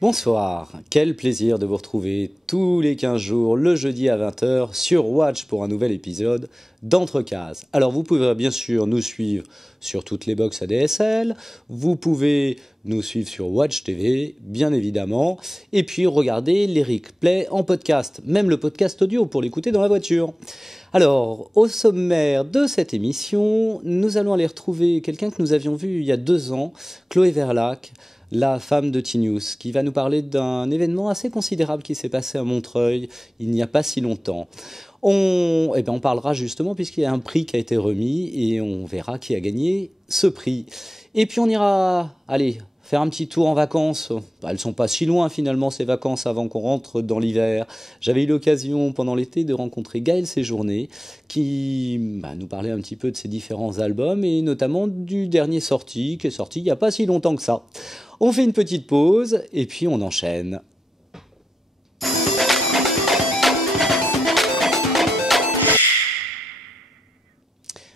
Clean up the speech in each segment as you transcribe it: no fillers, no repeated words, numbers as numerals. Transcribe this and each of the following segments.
Bonsoir, quel plaisir de vous retrouver tous les 15 jours, le jeudi à 20 h sur Watch pour un nouvel épisode d'Entrecases. Alors vous pouvez bien sûr nous suivre sur toutes les box ADSL, vous pouvez nous suivre sur Watch TV, bien évidemment, et puis regarder les replays en podcast, même le podcast audio pour l'écouter dans la voiture. Alors, au sommaire de cette émission, nous allons aller retrouver quelqu'un que nous avions vu il y a 2 ans, Chloé Verlaque, la femme de T-News, qui va nous parler d'un événement assez considérable qui s'est passé à Montreuil il n'y a pas si longtemps. On parlera justement puisqu'il y a un prix qui a été remis et on verra qui a gagné ce prix. Et puis on ira, faire un petit tour en vacances. Elles ne sont pas si loin finalement ces vacances avant qu'on rentre dans l'hiver. J'avais eu l'occasion pendant l'été de rencontrer Gaël Séjourné qui nous parlait un petit peu de ses différents albums et notamment du dernier qui est sorti il n'y a pas si longtemps que ça. On fait une petite pause et puis on enchaîne.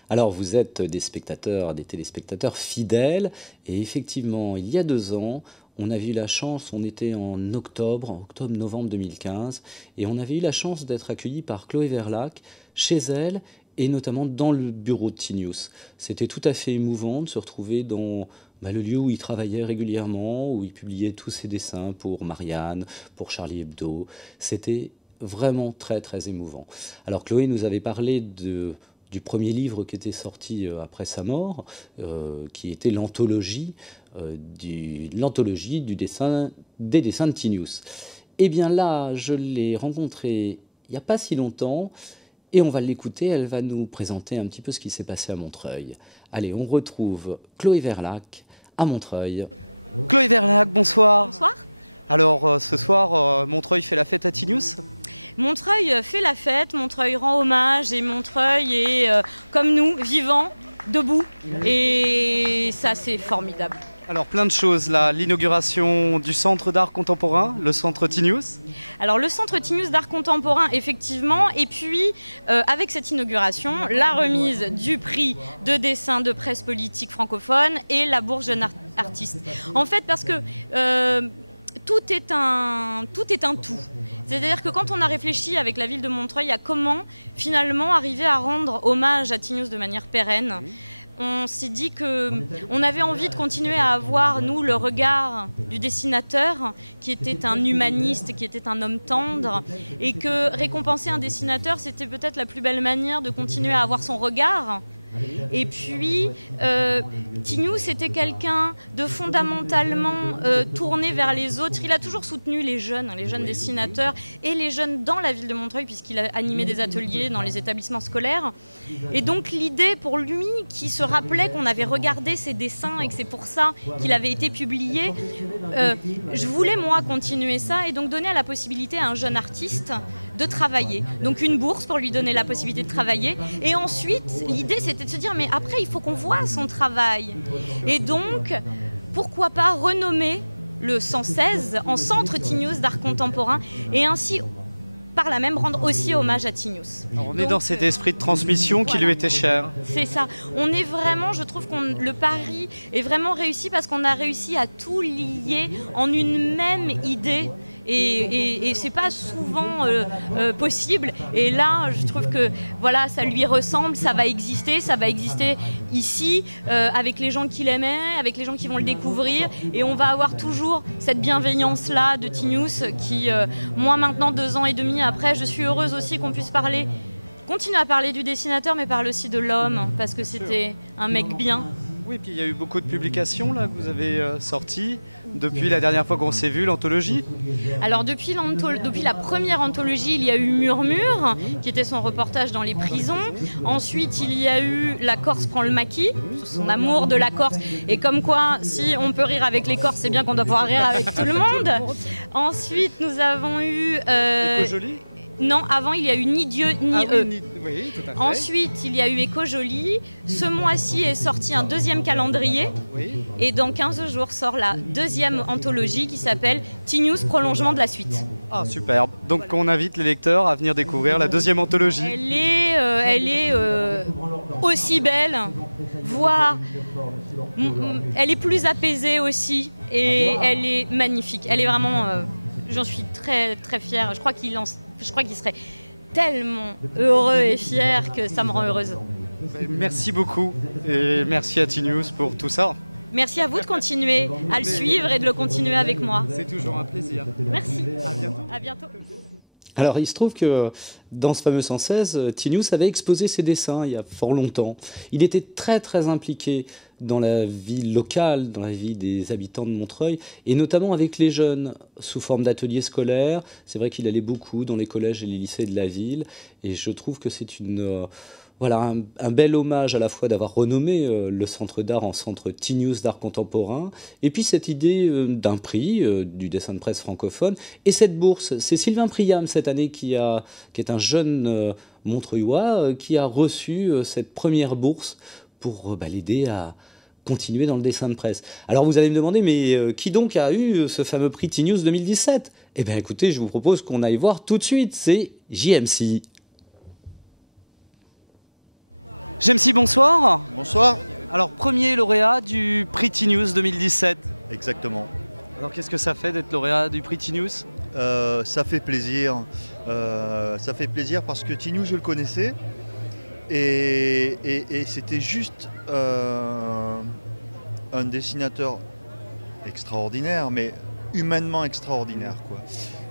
Alors vous êtes des téléspectateurs fidèles et effectivement il y a 2 ans on avait eu la chance, on était en octobre-novembre 2015 et on avait eu la chance d'être accueillis par Chloé Verlaque chez elle et notamment dans le bureau de T-News. C'était tout à fait émouvant de se retrouver dans le lieu où il travaillait régulièrement, où il publiait tous ses dessins pour Marianne, pour Charlie Hebdo. C'était vraiment très très émouvant. Alors Chloé nous avait parlé du premier livre qui était sorti après sa mort, qui était l'anthologie des dessins de T-News. Et bien là, je l'ai rencontrée il n'y a pas si longtemps, et on va l'écouter, elle va nous présenter un petit peu ce qui s'est passé à Montreuil. Allez, on retrouve Chloé Verlaque à Montreuil. Chloé Verlaque, bonsoir. Bonsoir. Alors, ce soir, Montreuil fait la fête à T-News ? Montreuil fait la fête, Montreuil rend hommage et Montreuil est, comme nous, vivant, debout. Et ça, c'est formidable. Alors, plein de choses là. L'inauguration du Centre d'art contemporain, le Centre T-News. Alors, le Centre T-News d'art contemporain, effectivement. Et puis, avec cette inauguration, la remise du prix de dessin de presse politique francophone et la bourse jeune artiste. En fait, parce que tout est un tout. C'est-à-dire que quand on a réfléchi avec la ville de Montreuil à comment finalement arriver à rendre hommage à T-News de manière pérenne, on s'est dit qu'on avait envie de continuer à avoir, nous, le regard du dessinateur, qui était un humaniste, qui était un homme tendre, et que récompenser un dessinateur, c'était peut-être la plus belle manière de continuer à avoir son regard. Et puis, T-News, c'était quelqu'un de fondamentalement tourné vers les autres. Il a toujours soutenu les jeunes dessinateurs et les jeunes dans la ville de Montreuil, puisqu'il a animé des ateliers dans les établissements scolaires. Et donc, l'idée pour lui, qui se rappelait qu'on avait regardé ses dessins et que c'est pour ça qu'il avait été publié, je voulais, moi, continuer ça et donc donner la possibilité à un jeune artiste de travailler. Donc, une bourse pour lui donner la possibilité de travailler. Et ensuite, l'idée, c'était de se dire mais après il faut qu'on voit son travail et donc pourquoi pas renommer le 116 en Centre T-News d'art contemporain et ainsi par là même rendre aussi hommage à T-News. On est dans cet esprit de transmission qui lui était cher. C'est ça. On est vraiment, je trouve que le pari est vraiment réussi parce qu'on a réussi à tout lier en une même idée. Et c'est pas souvent possible. Et là, je trouve que voilà, ça lui ressemble, ça va exister ici, avec les gens qui l'aimaient, avec les gens qui vont le découvrir. Et on va avoir toujours cette bienveillance-là de T-News qui, moi maintenant, 2 ans et demi après, je suis heureuse aussi qu'on puisse continuer à parler du dessinateur, mais parler aussi de l'homme, parce que c'était un mec bien. Oui, puis il y a eu beaucoup de publications là, que vous avez sorties depuis la dernière fois qu'on s'est vu, l'anthologie. Alors depuis la première anthologie, il y a eu Murmure, qui était son reportage dans les prisons. Ensuite, il y a eu La Corse prend le maquis, son amour de la Corse. Et comme quoi, si on peut rire avec les Corses, c'est bien qu'on doit pouvoir rire avec tout le monde. Ensuite, nous avons eu... Éco-Joli ? Non, avant il y a eu Ni Dieu ni eux. Oui, tout à fait. Ensuite il y a eu Éco-Joli. Ce mois-ci est sorti un 2e calendrier. Oui. Et dans 15 jours sort la 2e anthologie qui s'appelle T-News prolongement de la suite. Ah superbe. Donc on invite les lecteurs à venir découvrir la 2e anthologie. Elle est aussi belle voix, elle est plus apaisée aussi et elle est magnifique. Elle est vraiment, j'en suis très très fière. Je crois qu'il serait tellement heureux et fier que ça me rend heureuse. Merci beaucoup et merci à T-News pour tout ça. Merci à vous de continuer à le suivre et de le continuer avec moi. C'est toujours un plaisir. Merci. À bientôt. À bientôt. Alors, il se trouve que dans ce fameux 116, T-News avait exposé ses dessins il y a fort longtemps. Il était très très impliqué dans la vie locale, dans la vie des habitants de Montreuil, et notamment avec les jeunes, sous forme d'ateliers scolaires. C'est vrai qu'il allait beaucoup dans les collèges et les lycées de la ville, et je trouve que c'est voilà, un bel hommage à la fois d'avoir renommé le centre d'art en centre T-News d'art contemporain, et puis cette idée d'un prix du dessin de presse francophone, et cette bourse. C'est Sylvain Priam cette année qui est un jeune Montreuillois qui a reçu cette première bourse pour l'aider à continuer dans le dessin de presse. Alors vous allez me demander, mais qui donc a eu ce fameux prix T-News 2017 ? Eh bien écoutez, je vous propose qu'on aille voir tout de suite, c'est JMC. JMC, bonsoir. Bonsoir. Alors, premier lauréat du prix T-News 2017. Exactement. Alors, qu'est-ce que ça fait d'être lauréat du prix T-News ? Ça fait plaisir. Ça fait plaisir parce que T-News, je le connaissais. Et c'était juste un dessinateur extraordinaire, mais humainement extraordinaire, quoi.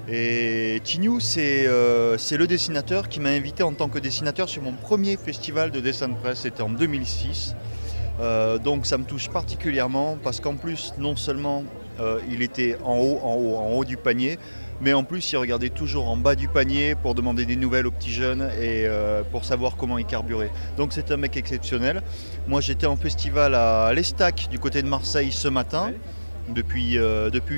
Et T-News, c'est le dessinateur qui m'a invité en tant que dessinateur sur mon premier festival de dessin de presse, c'était en 2006. Donc ça me touche particulièrement parce qu'en plus, non seulement il était en haut du panier, mais en plus il regardait toujours en bas du panier pour demander des nouvelles aux petits jeunes et pour savoir comment ils carburaient. Donc c'est un mec exceptionnel. Moi j'étais en festival à l'Estac du côté de Marseille ce matin. Depuis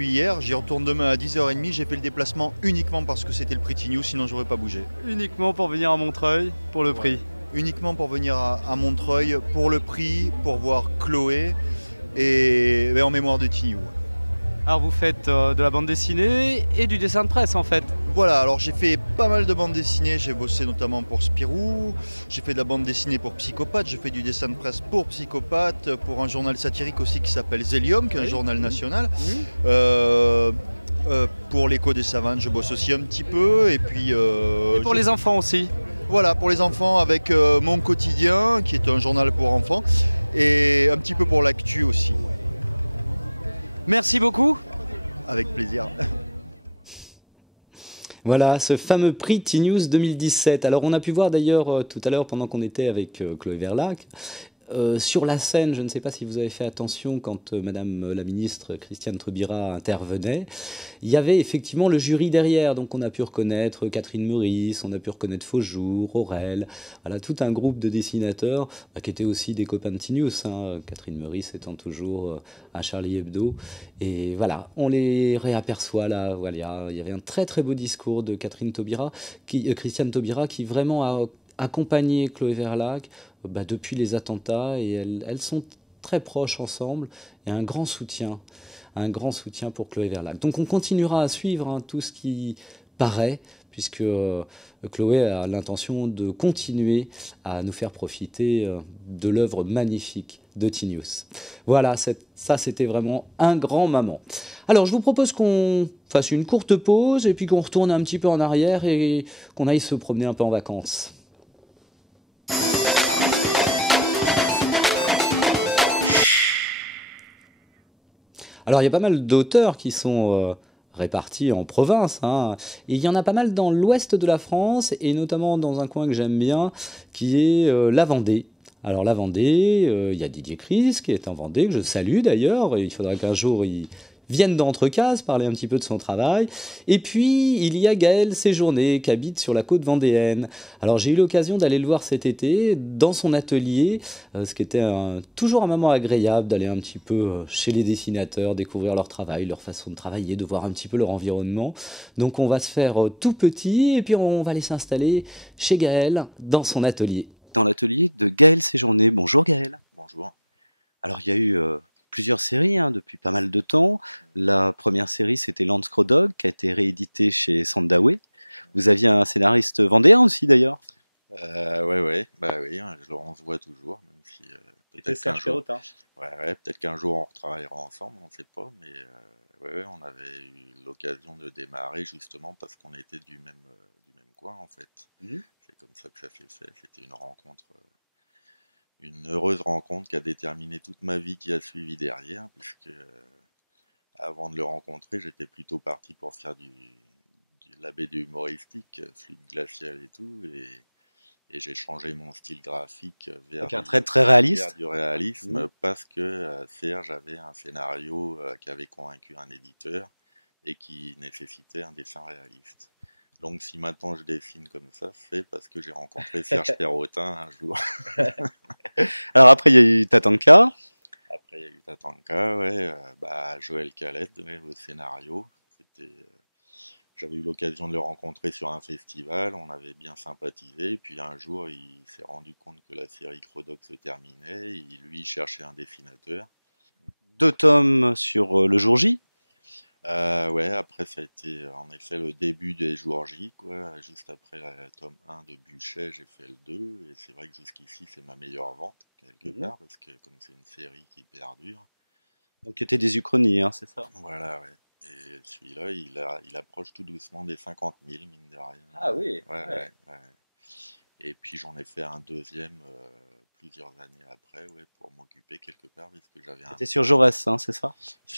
hier, j'y retourne demain à 10h30, j'ai fait le déplacement uniquement parce que c'était le prix T-News, sinon j'aurais pas bougé. Uniquement pour venir à Montreuil pour le prix. Uniquement pour venir à Montreuil pour le prix, pour voir Chloé et en mémoire de T-News. Alors vous faites de la bande dessinée et du dessin de presse en fait. Voilà, alors j'ai fait pas mal de bandes dessinées, j'ai bossé notamment pour Spirou, j'ai fait de la bande dessinée pour Psychopathe, j'ai fait du dessin de presse pour Psychopathe, pour un journal satirique aussi qui s'appelle Zélium, qui est un journal national. Pour l'Écho des Savanes, je bosse aussi un petit peu. Et puis et pour les enfants aussi. Voilà, pour les enfants avec Mon Quotidien, qui est un journal pour enfants, et un petit peu pour l'actu aussi. Merci beaucoup. Avec plaisir. Voilà, ce fameux prix T-News 2017. Alors on a pu voir d'ailleurs tout à l'heure pendant qu'on était avec Chloé Verlac, sur la scène, je ne sais pas si vous avez fait attention quand Madame la ministre Christiane Taubira intervenait, il y avait effectivement le jury derrière, donc on a pu reconnaître Catherine Meurice, on a pu reconnaître Faujour, Aurel, voilà, tout un groupe de dessinateurs qui étaient aussi des copains de T-News, hein, Catherine Meurice étant toujours à Charlie Hebdo, et voilà, on les réaperçoit là, voilà, il y avait un très très beau discours de Christiane Taubira qui vraiment a accompagné Chloé Verlac depuis les attentats, et elles sont très proches ensemble, et un grand soutien pour Chloé Verlac. Donc on continuera à suivre tout ce qui paraît, puisque Chloé a l'intention de continuer à nous faire profiter de l'œuvre magnifique de T-News. Voilà, ça c'était vraiment un grand moment. Alors je vous propose qu'on fasse une courte pause, et puis qu'on retourne un petit peu en arrière, et qu'on aille se promener un peu en vacances. Alors, il y a pas mal d'auteurs qui sont répartis en province, hein. Et il y en a pas mal dans l'ouest de la France, et notamment dans un coin que j'aime bien, qui est la Vendée. Alors, la Vendée, il y a Didier Chris, qui est en Vendée, que je salue d'ailleurs. Il faudra qu'un jour, il vienne d'Entrecases, parler un petit peu de son travail. Et puis, il y a Gaël Séjourné, qui habite sur la côte vendéenne. Alors, j'ai eu l'occasion d'aller le voir cet été dans son atelier, ce qui était toujours un moment agréable d'aller un petit peu chez les dessinateurs, découvrir leur travail, leur façon de travailler, de voir un petit peu leur environnement. Donc, on va se faire tout petit, et puis on va aller s'installer chez Gaël, dans son atelier. Dans l'atelier de Gaël Séjourné. Bonjour Gaël. Bonjour. Alors, il y a eu plusieurs séries depuis pas mal de temps. La première série, c'était Landscrow Dog, qui a été réédité chez Sandawe. Vous aviez un scénariste vendéen aussi, d'ailleurs. Ouais, bah oui, on se voit toujours, même si C'était Serge Perrotin. Ouais, peut-être qu'un jour on retravaillera ensemble, on ne sait pas, mais ouais, on avait eu l'occasion de démarrer justement parce qu'on était du même coin en fait. C'est comme ça que ça s'est fait. C'était une rencontre, une heureuse rencontre qui a déterminé toute ma vie qui a suivi derrière, puisque avant de le rencontrer, j'étais plutôt parti pour faire de la BD humoristique, fluide glacial et tout, et j'ai changé mon style graphique Avec un trait très réaliste. vers du réalisme parce que Serge avait un scénario qui avait convaincu un éditeur et qui nécessitait un dessin réaliste. Donc si maintenant je dessine comme ça, c'est parce que j'ai rencontré Serge Perrotin un jour. Alors après, il y a eu Tatanka. Après, il y a eu Tatanka, ouais, Joël Calette au scénario. J'avais eu l'occasion de le rencontrer sur un festival, on avait bien sympathisé, et puis un jour, il s'est rendu compte que la série Crodoc se terminait, et lui cherchait un dessinateur. 2 tomes sur le jour J. Ouais, après ça a été en effet le début des jours J, quoi. Juste après le tome 1 de Buchet, j'ai fait le 2, et c'est vrai que jusqu'ici c'est ma meilleure vente, quelque part, parce que comme c'est une série qui perdure. Donc qui était des uchronies, hein, c'est ça? Voilà, ouais. Et celui-là, il approche tout doucement des 50 000, mine de rien. Ah oui. Ouais. Et puis j'en ai fait un deuxième plusieurs années après, ouais, pour m'occuper quelque part, puisque j'avais un... C'était sur Jaurès, hein, c'est ça?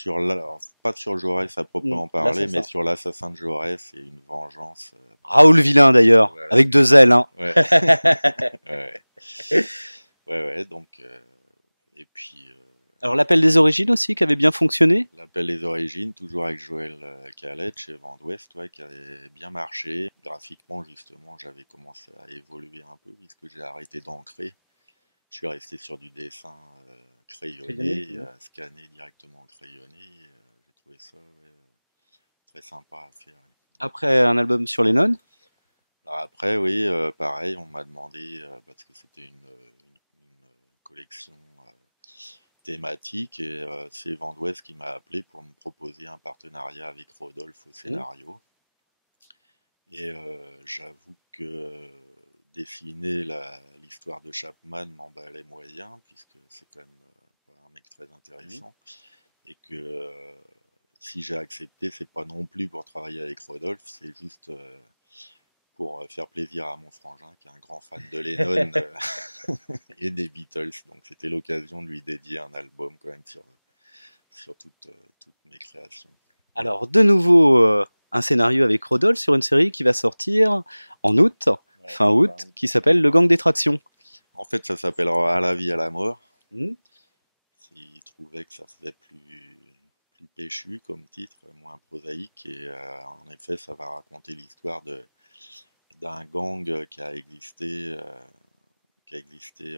Alors, pas sur Jaurès à proprement parler, mais sur l'assassin de Jaurès et une vengeance. Raoul Villain d'ailleurs, voilà. avec 2 ailes, hein. Ouais. ouais, donc... et puis... Alors l'appel des origines aussi, qui avait bien fonctionné. L'appel des origines, toujours avec Joël Calette chez Vent d'Ouest, ouais, qui avait bien marché. Graphiquement, justement, j'avais commencé à évoluer un peu puisque j'ai arrêté d'ancrer. Je suis resté sur du dessin crayonné, scanné directement en crayonné. J'ai trouvé ça très sympa à faire. Après un album sur Lennon. Alors après, oui, pareil, on m'a demandé, parce que c'était une collection thématique, et c'est Vent d'Ouest qui m'a appelé pour me proposer un partenariat avec Rodolphe au scénario. Et j'avoue que dessiner l'histoire de Chapman m'emballait moyen, puisque c'est quand même un mec très intéressant, et que si j'ai accepté, c'est pas non plus pour travailler avec Rodolphe, c'est juste pour faire plaisir à mon frangin qui est un grand fan de Lennon et des Beatles, donc c'était l'occasion de lui dédier un album quand même sur toutes mes créations. Alors de nouveau un scénario avec Rodolphe sur une série qui va sortir en août, fin août, qui s'appelle Le Gang des Tractions. En fait ça s'appellera À la vie, à la mort. Il trouvait que ça faisait plus péchu comme titre, moins prosaïque, et en effet ça va raconter l'histoire d'un gang qui a existé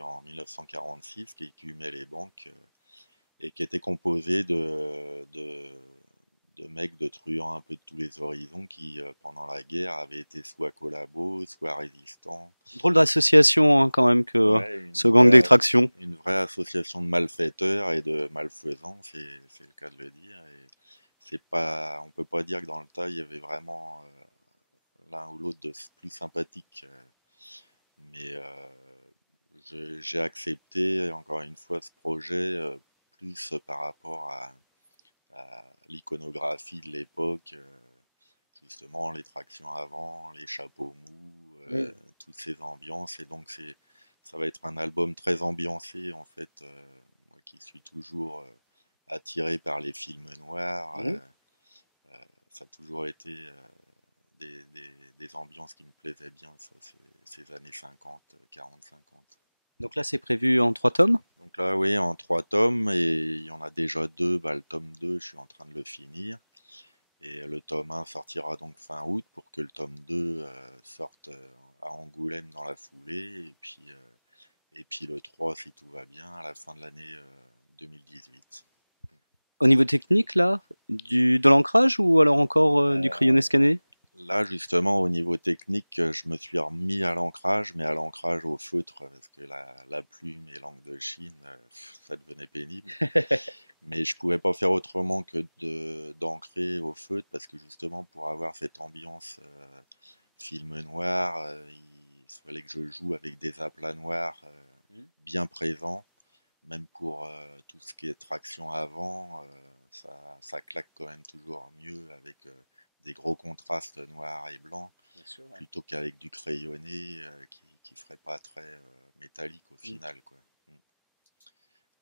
en 1946, qui écumait les banques et qui était composé de mecs, de truands un peu de tous les horizons qui, pendant la guerre, avaient été soit collabos, soit résistants. Drôle d'association hein, quand même que ce gang d'extraction. Une vraie association de malfaiteurs et de malfaisants, c'est le cas de le dire. Et on peut pas dire que dans le tas, il y avait vraiment l'un ou l'autre de plus sympathique. Mais j'ai accepté, encore une fois, ce projet plus par rapport à l'iconographie de l'époque, justement les tractions avant, les chapeaux mous, toutes ces ambiances. Et donc ça va être un album très ambiancé en fait. Moi qui suis toujours attiré par les films noirs, ça a toujours été des ambiances qui me plaisaient bien, ça, ces années 50, 40, 50. Donc là, c'est prévu en 3 tomes? Donc là, oui, en 3 tomes, et il y en a déjà 2. Le tome 2, je suis en train de le finir. Et le tome 1 sortira donc fin août pour que le tome 2 sorte à Angoulême dans la foulée. Et puis le 3, si tout va bien, à la fin de l'année 2018. Au niveau technique, là, de l'ancrage ou alors encore du crayonné scanné? Là, justement, au niveau technique, je me suis remis à l'ancrage, mais à l'ancrage au feutre, parce que la plume et l'encre de Chine, ça devenait pénible. Mais je pouvais pas faire autrement que d'ancrer au feutre, parce que justement, pour avoir cette ambiance film noir, il fallait que je joue avec des aplats noirs bien présents, même pour tout ce qui est traction avant, ça claque quand même toujours mieux avec des gros contrastes noir et blanc, Bien sûr, ouais. plutôt qu'avec du crayonné qui ferait pas très métallique au final, quoi.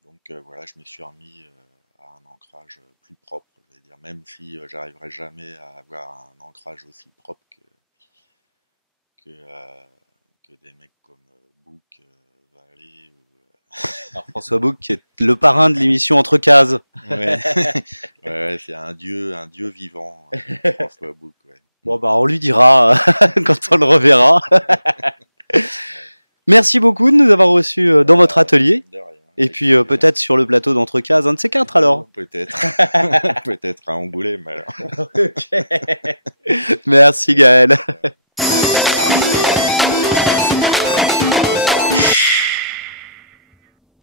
Donc voilà, je me suis remis à un ancrage plus propre, je vais dire, même si j'arriverai jamais à avoir un ancrage aussi propre que des mecs comme Book, Vallée Alors, François Bouc, qui est le parrain de l'émission Entre Cases. ouais, ouais, c'est un dieu vivant, François Book. Ouais. Bon, bah, on lui dira quand on le reverra. Merci beaucoup de nous avoir reçus dans votre atelier. De rien. Et puis peut-être sur le plateau d'Entre Cases, un de ces quatre alors. Peut-être. Peut-être à Angoulême alors. Merci Gaël.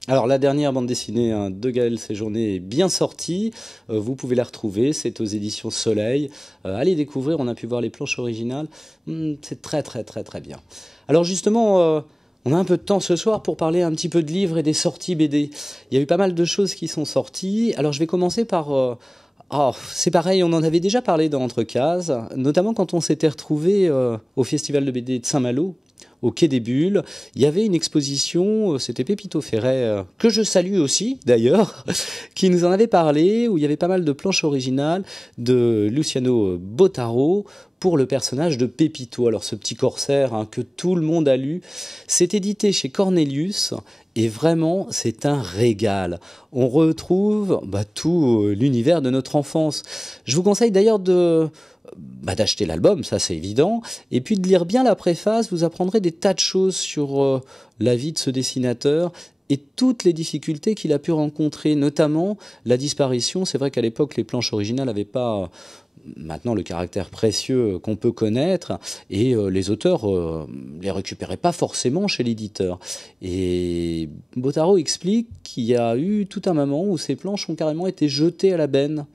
Alors la dernière bande dessinée de Gaël Séjourné est bien sortie, vous pouvez la retrouver, c'est aux éditions Soleil. Allez découvrir, on a pu voir les planches originales, c'est très très très très bien. Alors justement, on a un peu de temps ce soir pour parler un petit peu de livres et des sorties BD. Il y a eu pas mal de choses qui sont sorties, alors je vais commencer par... c'est pareil, on en avait déjà parlé dans Entre Cases, notamment quand on s'était retrouvé au Festival de BD de Saint-Malo, au Quai des Bulles. Il y avait une exposition, c'était Pépito Ferret, que je salue aussi d'ailleurs, qui nous en avait parlé, où il y avait pas mal de planches originales de Luciano Bottaro pour le personnage de Pépito. Alors ce petit corsaire que tout le monde a lu, c'est édité chez Cornelius, et vraiment c'est un régal. On retrouve tout l'univers de notre enfance. Je vous conseille d'ailleurs d'acheter l'album, ça c'est évident, et puis de lire bien la préface, vous apprendrez des tas de choses sur la vie de ce dessinateur et toutes les difficultés qu'il a pu rencontrer, notamment la disparition. C'est vrai qu'à l'époque, les planches originales n'avaient pas maintenant le caractère précieux qu'on peut connaître, et les auteurs les récupéraient pas forcément chez l'éditeur. Et Bottaro explique qu'il y a eu tout un moment où ces planches ont carrément été jetées à la benne,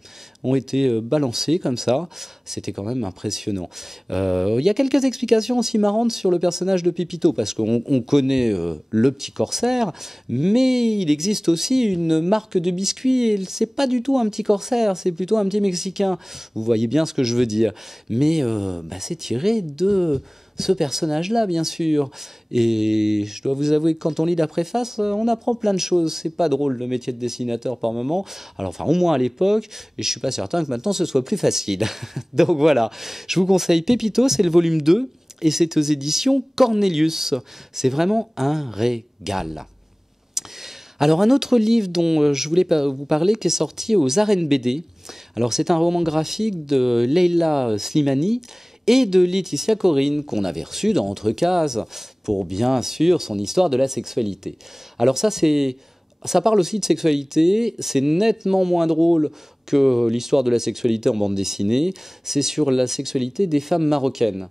ont été balancées comme ça. C'était quand même impressionnant. Il y a quelques explications aussi marrantes sur le personnage de Pépito, parce qu'on connaît le petit corsaire, mais il existe aussi une marque de biscuits, et c'est pas du tout un petit corsaire, c'est plutôt un petit Mexicain. Vous voyez bien ce que je veux dire. Mais c'est tiré de ce personnage-là, bien sûr. Et je dois vous avouer que quand on lit la préface, on apprend plein de choses. C'est pas drôle, le métier de dessinateur par moment. Alors, au moins à l'époque, et je suis pas certain que maintenant ce soit plus facile. Donc voilà, je vous conseille Pépito, c'est le volume 2, et c'est aux éditions Cornelius. C'est vraiment un régal. Alors un autre livre dont je voulais vous parler, qui est sorti aux Arènes BD. Alors c'est un roman graphique de Leila Slimani et de Laetitia Corrine, qu'on avait reçu dans Entre Cases pour bien sûr son histoire de la sexualité. Alors ça parle aussi de sexualité, c'est nettement moins drôle que l'histoire de la sexualité en bande dessinée, c'est sur la sexualité des femmes marocaines.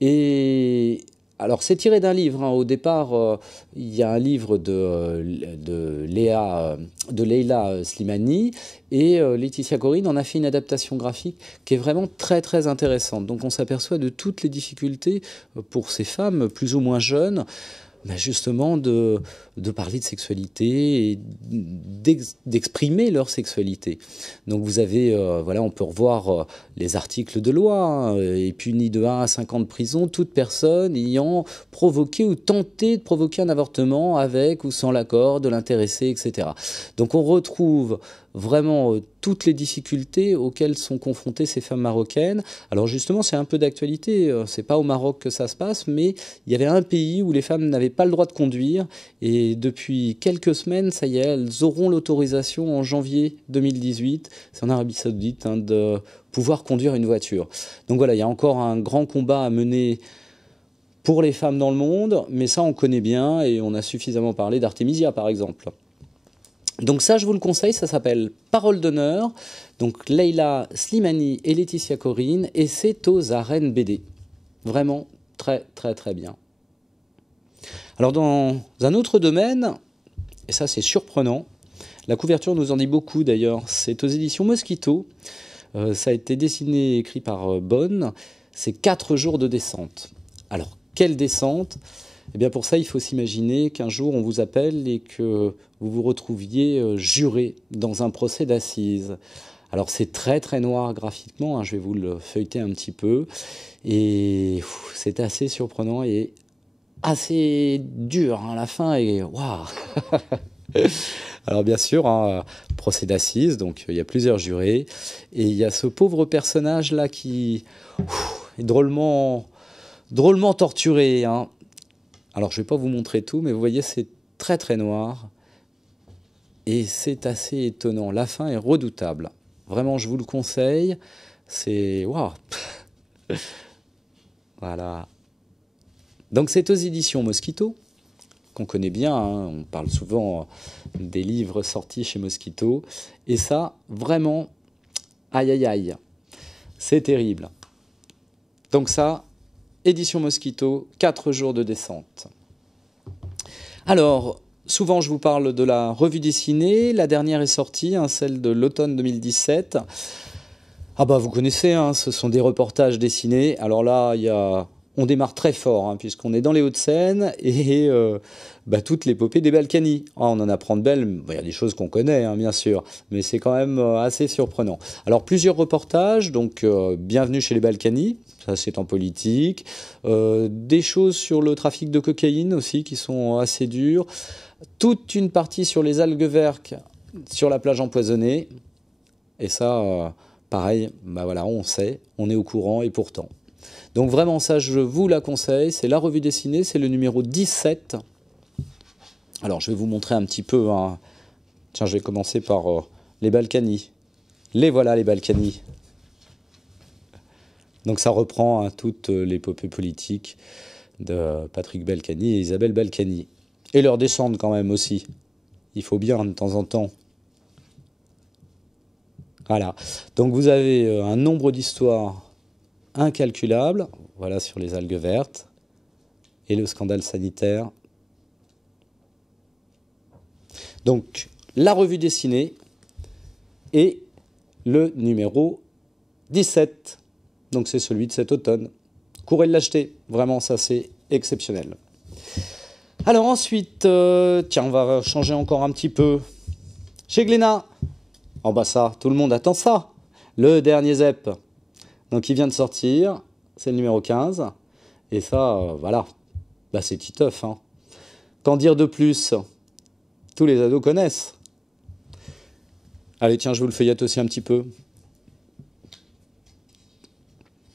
Et alors c'est tiré d'un livre, au départ il y a un livre de Leila Slimani, et Laetitia Corrine en a fait une adaptation graphique qui est vraiment très très intéressante. Donc on s'aperçoit de toutes les difficultés pour ces femmes plus ou moins jeunes, justement de parler de sexualité et d'exprimer leur sexualité. Donc vous avez, on peut revoir les articles de loi, est puni de 1 à 5 ans de prison toute personne ayant provoqué ou tenté de provoquer un avortement avec ou sans l'accord de l'intéressé, etc. Donc on retrouve vraiment toutes les difficultés auxquelles sont confrontées ces femmes marocaines. Alors justement, c'est un peu d'actualité, c'est pas au Maroc que ça se passe, mais il y avait un pays où les femmes n'avaient pas le droit de conduire, et depuis quelques semaines, ça y est, elles auront l'autorisation en janvier 2018, c'est en Arabie Saoudite, de pouvoir conduire une voiture. Donc voilà, il y a encore un grand combat à mener pour les femmes dans le monde, mais ça on connaît bien, et on a suffisamment parlé d'Artemisia par exemple. Donc ça, je vous le conseille, ça s'appelle Parole d'honneur, donc Leila Slimani et Laetitia Corrine, et c'est aux Arènes BD. Vraiment très très très bien. Alors dans un autre domaine, et ça c'est surprenant, la couverture nous en dit beaucoup d'ailleurs, c'est aux éditions Mosquito, ça a été dessiné et écrit par Bonne, c'est 4 jours de descente. Alors quelle descente! Eh bien pour ça, il faut s'imaginer qu'un jour on vous appelle et que vous vous retrouviez juré dans un procès d'assises. Alors c'est très très noir graphiquement, hein, je vais vous le feuilleter un petit peu, et c'est assez surprenant et assez dur hein, à la fin, et waouh. Alors bien sûr, hein, procès d'assises, donc il y a plusieurs jurés, et il y a ce pauvre personnage là qui est drôlement torturé. Hein. Alors je ne vais pas vous montrer tout, mais vous voyez c'est très très noir, et c'est assez étonnant. La fin est redoutable. Vraiment, je vous le conseille. C'est waouh. Voilà. Donc c'est aux éditions Mosquito, qu'on connaît bien, hein. On parle souvent des livres sortis chez Mosquito, et ça, vraiment, aïe aïe aïe, c'est terrible. Donc ça, édition Mosquito, 4 jours de descente. Alors, souvent je vous parle de la revue dessinée, la dernière est sortie, hein, celle de l'automne 2017. Ah bah vous connaissez, hein, ce sont des reportages dessinés, alors là, on démarre très fort, hein, puisqu'on est dans les Hauts-de-Seine et toute l'épopée des Balkany. Ah, on en apprend de belles, il y a des choses qu'on connaît, hein, bien sûr, mais c'est quand même assez surprenant. Alors, plusieurs reportages, donc bienvenue chez les Balkany, ça c'est en politique, des choses sur le trafic de cocaïne aussi qui sont assez dures, toute une partie sur les algues vertes sur la plage empoisonnée, et ça, pareil, voilà, on sait, on est au courant et pourtant. Donc vraiment ça, je vous la conseille, c'est la revue dessinée, c'est le numéro 17. Alors je vais vous montrer un petit peu, hein. Tiens, je vais commencer par les Balkany. Les voilà les Balkany. Donc ça reprend hein, toute l'épopée politique de Patrick Balkany et Isabelle Balkany. Et leur descente quand même aussi. Il faut bien de temps en temps. Voilà. Donc vous avez un nombre d'histoires incalculable, voilà sur les algues vertes et le scandale sanitaire. Donc la revue dessinée et le numéro 17. Donc c'est celui de cet automne. Courez l'acheter, vraiment ça c'est exceptionnel. Alors ensuite, tiens on va changer encore un petit peu. Chez Glénat, oh bah ça, tout le monde attend ça. Le dernier ZEP. Donc il vient de sortir, c'est le numéro 15, et ça, voilà, c'est Titeuf. Hein. Qu'en dire de plus? Tous les ados connaissent. Allez, tiens, je vous le feuillette aussi un petit peu.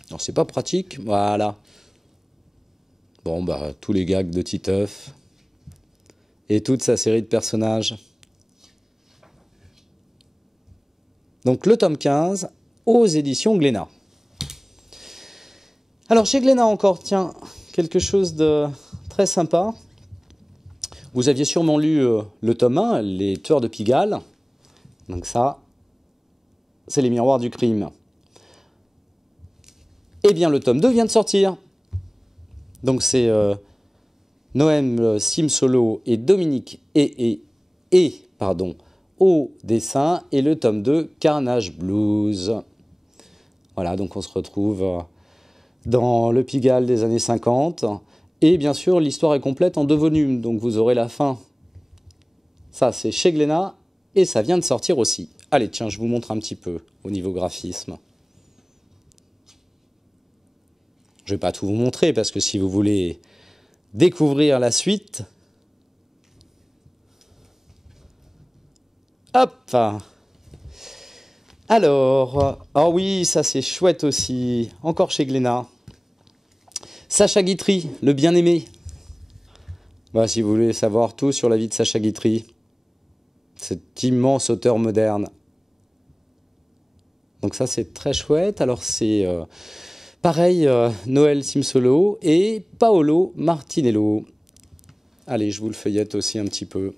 Alors c'est pas pratique, voilà. Bon, tous les gags de Titeuf, et toute sa série de personnages. Donc le tome 15, aux éditions Glénat. Alors chez Glénat encore, tiens, quelque chose de très sympa. Vous aviez sûrement lu le tome 1, Les Tueurs de Pigalle. Donc ça, c'est les miroirs du crime. Eh bien le tome 2 vient de sortir. Donc c'est Noël Simsolo et Dominique au dessin, et le tome 2, Carnage Blues. Voilà, donc on se retrouve dans le Pigalle des années 50. Et bien sûr, l'histoire est complète en 2 volumes, donc vous aurez la fin. Ça, c'est chez Glénat, et ça vient de sortir aussi. Allez, tiens, je vous montre un petit peu au niveau graphisme. Je ne vais pas tout vous montrer, parce que si vous voulez découvrir la suite... Hop! Alors, oh oui, ça c'est chouette aussi, encore chez Glénat. Sacha Guitry, le bien-aimé. Si vous voulez savoir tout sur la vie de Sacha Guitry, cet immense auteur moderne. Donc ça c'est très chouette. Alors c'est pareil, Noël Simsolo et Paolo Martinello. Allez, je vous le feuillette aussi un petit peu.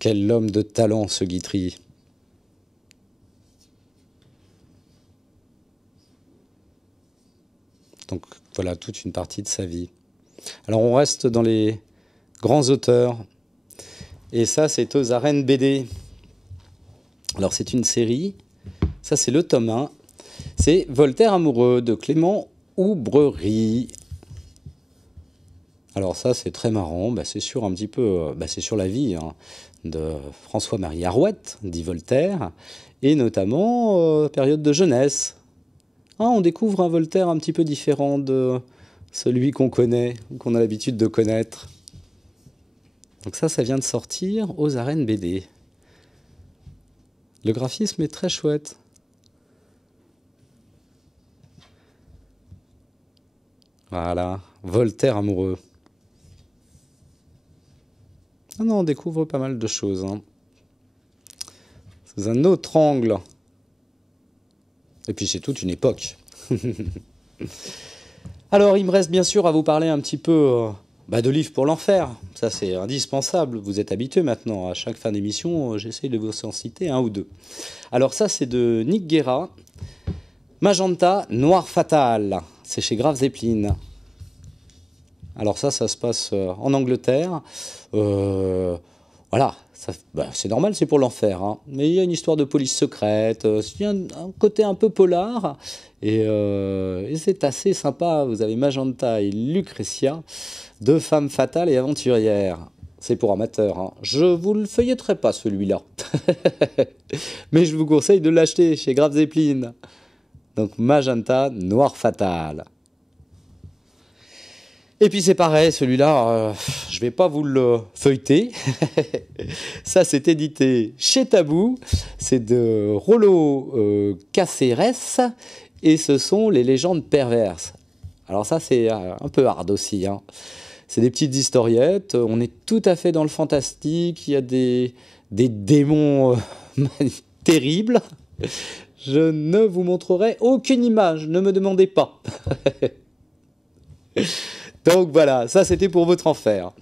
Quel homme de talent, ce Guitry. Donc voilà toute une partie de sa vie. Alors on reste dans les grands auteurs. Et ça, c'est aux Arènes BD. Alors c'est une série. Ça, c'est le tome 1. c'est Voltaire amoureux de Clément Oubrerie. Alors ça, c'est très marrant. C'est sur un petit peu, c'est sur la vie de François-Marie Arouette, dit Voltaire, et notamment période de jeunesse. On découvre un Voltaire un petit peu différent de celui qu'on connaît, qu'on a l'habitude de connaître. Donc ça vient de sortir aux arènes BD. Le graphisme est très chouette. Voilà, Voltaire amoureux. On découvre pas mal de choses. Sous un autre angle. Et puis c'est toute une époque. Alors il me reste bien sûr à vous parler un petit peu de livres pour l'enfer. Ça c'est indispensable. Vous êtes habitués maintenant. À chaque fin d'émission, j'essaie de vous en citer un ou deux. Alors ça c'est de Nick Guerra. Magenta, Noir Fatal. C'est chez Grave Zeppelin. Alors ça se passe en Angleterre. Voilà, c'est normal, c'est pour l'enfer. Mais il y a une histoire de police secrète, il y a un côté un peu polar, et c'est assez sympa. Vous avez Magenta et Lucretia, deux femmes fatales et aventurières. C'est pour amateurs. Je vous le feuilletterai pas celui-là. Mais je vous conseille de l'acheter chez Grave Zeppelin. Donc Magenta, Noir Fatal. Et puis c'est pareil, celui-là, je vais pas vous le feuilleter. Ça, c'est édité chez Tabou. C'est de Rollo Caceres. Et ce sont les légendes perverses. Alors ça, c'est un peu hard aussi. C'est des petites historiettes. On est tout à fait dans le fantastique. Il y a des démons terribles. Je ne vous montrerai aucune image. Ne me demandez pas. Donc voilà, ça c'était pour votre enfer.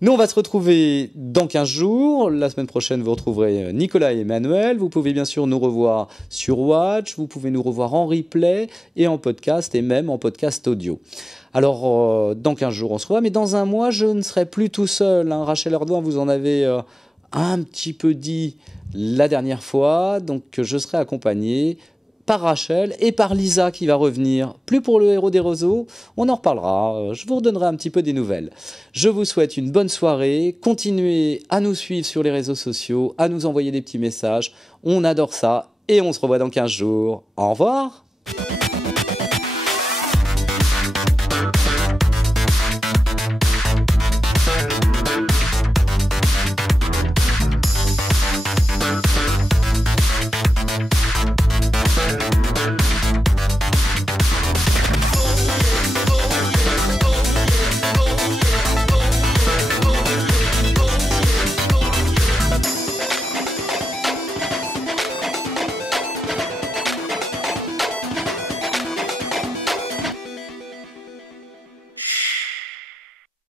Nous on va se retrouver dans 15 jours. La semaine prochaine vous retrouverez Nicolas et Emmanuel. Vous pouvez bien sûr nous revoir sur Watch. Vous pouvez nous revoir en replay et en podcast et même en podcast audio. Alors dans 15 jours on se revoit. Mais dans un mois je ne serai plus tout seul. Rachel Herdouin vous en avez un petit peu dit la dernière fois. Donc je serai accompagné par Rachel et par Lisa qui va revenir. Plus pour le héros des roseaux, on en reparlera. Je vous redonnerai un petit peu des nouvelles. Je vous souhaite une bonne soirée. Continuez à nous suivre sur les réseaux sociaux, à nous envoyer des petits messages. On adore ça et on se revoit dans 15 jours. Au revoir.